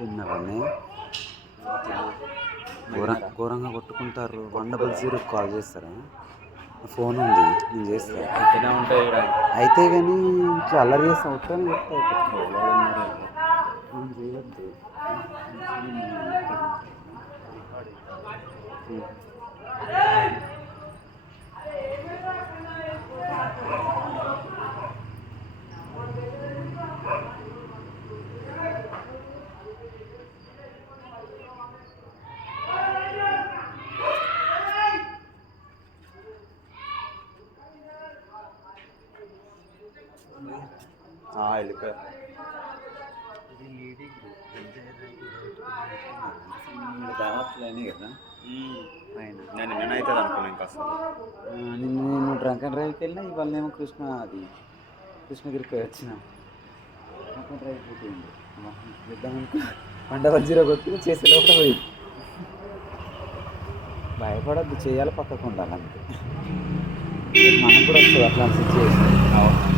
తిన్నారని ఘోరంగా కొట్టుకుంటారు. 100 కాల్ చేస్తారా? ఫోన్ ఉంది, నేను చేస్తా. అయితేనే ఉంటాయి ఈడ. అయితే కానీ ఇట్లా అల్లరి చేస్తా ఉంటాను చెప్తా. నేను చేయొద్దు. వెళ్ళిపోయా. దావత్లు అయినాయి కదా నేను నిన్న అవుతుంది అనుకున్నాను ఇంకా అసలు. నేను డ్రంక్ అండ్ డ్రైవ్కి వెళ్ళినా, ఇవాళనేమో కృష్ణగిరికి వచ్చిన. డ్రంక్ అండ్ డ్రైవ్ పోయింది ఇద్దామనుకో 100 కొట్టి చేసే లోపల పోయి. భయపడద్దు, చేయాలి, పక్కకు ఉండాలి అంతే. మనకు కూడా వస్తుంది అట్లాంటి సిచ్యువేషన్.